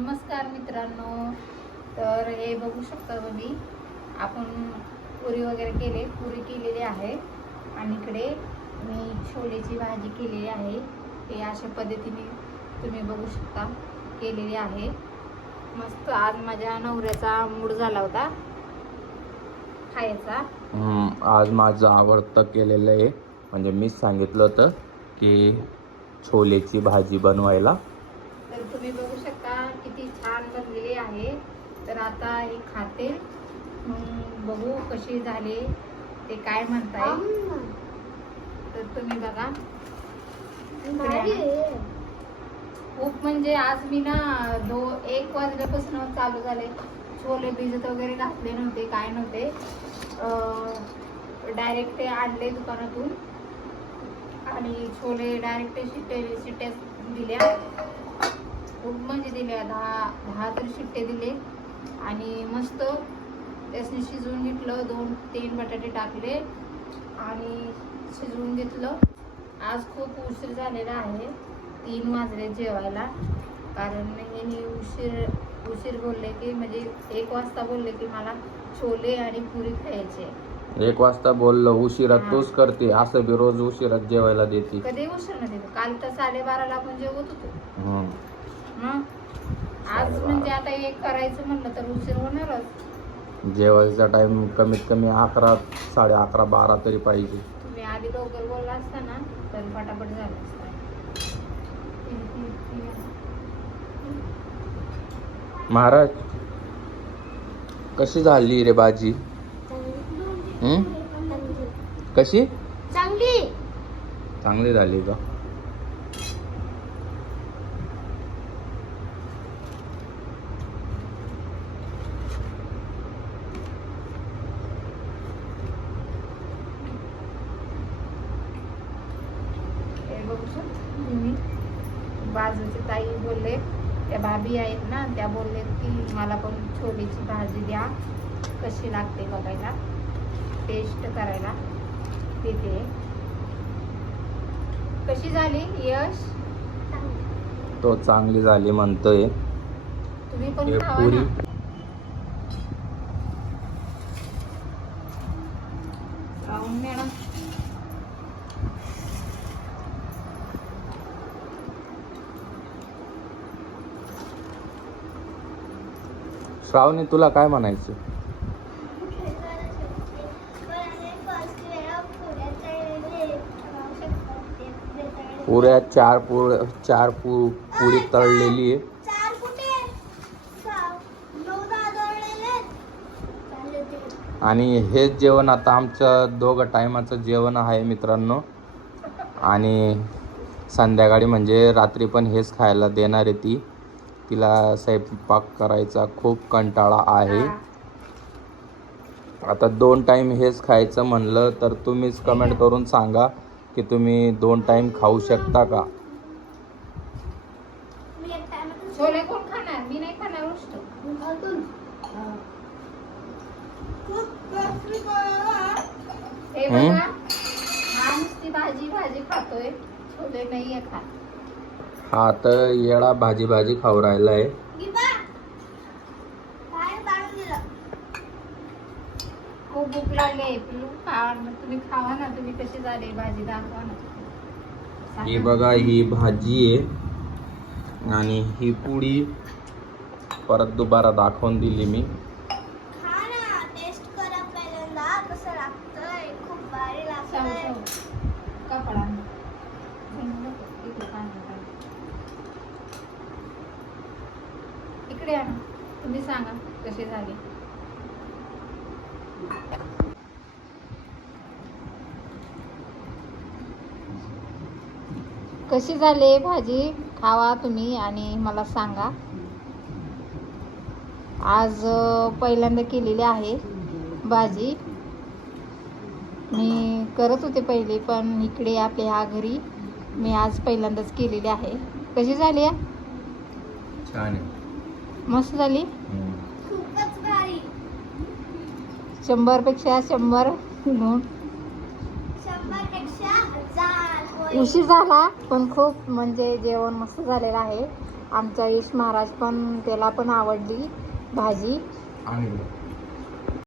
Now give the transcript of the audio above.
नमस्कार मित्रांनो. तर हे बघू शकता तुम्ही आपण पुरी वगैरे केले पुरी केलेली आहे. आणि इकडे मी छोलेची भाजी केलेली आहे. हे अशा पद्धतीने तुम्ही बघू शकता केलेली आहे. मस्त आज माझ्या नवऱ्याचा मूड झाला होता खायचा. आज माझं आवडतं केलेलं आहे. म्हणजे मीच सांगितलं होतं की छोलेची भाजी बनवायला. तर तुम्ही बघू शकता किती छान बनलेली आहे. तर आता हे खाते. मग बघू कशी झाले ते काय म्हणताय. तर तुम्ही बघा. खूप म्हणजे आज मी ना दो एक वाजल्यापासून चालू झाले. छोले भिजत वगैरे घातले नव्हते काय नव्हते. डायरेक्ट ते आणले दुकानातून. आणि छोले डायरेक्ट शिट्टे शिट्ट्या दिल्या दहा दहा तर शिट्टे दिले आणि मस्त त्यासनी शिजवून घेतलं दोन तीन बटाटे टाकले आणि शिजवून घेतलं आज खूप उशीर झालेला आहे तीन वाजले जेवायला कारण हे उशीर उशीर बोलले की म्हणजे एक वाजता बोलले की मला छोले आणि पुरी खायचे एक वाजता बोललो उशिरा. तूच करते असं बी रोज उशिरात जेवायला देते कधी उशीर नाही देत. काल तर साडेबाराला आपण जेवत होतो. मग आज. म्हणजे आता एक करायचं म्हणलं तर उशीर होणारच. जेवायचा टाइम कमीत कमी अकरा साडे अकरा बारा तरी पाहिजे. तुम्ही आधी लवकर बोलला असता ना तर पटापट झालं असतं. महाराज कशी झाली रे भाजी? हम्म? कशी? चांगली. चांगली झाली का? तुम्ही बाजूचे ताई बोलले त्या भाभी आहेत ना त्या बोलले की मला पण छोलेची भाजी द्या. कशी लागते बघायला. टेस्ट करायला. देते. कशी झाली यश? तो चांगली झाली म्हणतोय. तुम्ही पण पुरी श्रावणी तुला काय म्हणायचं? पुऱ्या चार पुर चार पु पुरी तळलेली आहे. आणि हेच जेवण आता आमचं दोघं टायमाचं जेवण आहे मित्रांनो. आणि संध्याकाळी म्हणजे रात्री पण हेच खायला देणार आहे ती. तिला स्वयंपाक करायचा खूप कंटाळा आहे. आता दोन टाइम हेच खायचं म्हणलं तर तुम्हीच कमेंट करून सांगा की तुम्ही दोन टाइम खाऊ शकता का? नाही भाजी भाजी खातोय. छोले नाहीये खात. हा तर येळा भाजी भाजी खाऊ राहिला आहे गिबा. बाहेर बांधून दिलं. खूप भूक लागली आहे पिलू खा तुम्ही खावा ना तुम्ही कशी झाली भाजी दाखवा ना ही. बघा ही भाजी आहे आणि ही पुडी परत दुबारा दाखवून दिली मी खा ना, टेस्ट करा पहिल्यांदा कसं लागतंय. खूप भारी लागतंय. शाहू. कापड आण. इकडे पाणी टाक. इकडे आणा तुम्ही सांगा कशी झाली? कशी झाली भाजी? खावा तुम्ही आणि मला सांगा. आज पहिल्यांदा केलेली आहे भाजी. मी करत होते पहिले पण इकडे आपल्या ह्या घरी मी आज पहिल्यांदाच केलेली आहे. कशी झाली? छान आहे. मस्त झाली? खूपच भारी. शंभरपेक्षा शंभर शंभरपेक्षा होय. उशीर झाला पण खूप म्हणजे जेवण मस्त झालेलं आहे. आमचा यश महाराज पण त्याला पण आवडली भाजी. आणि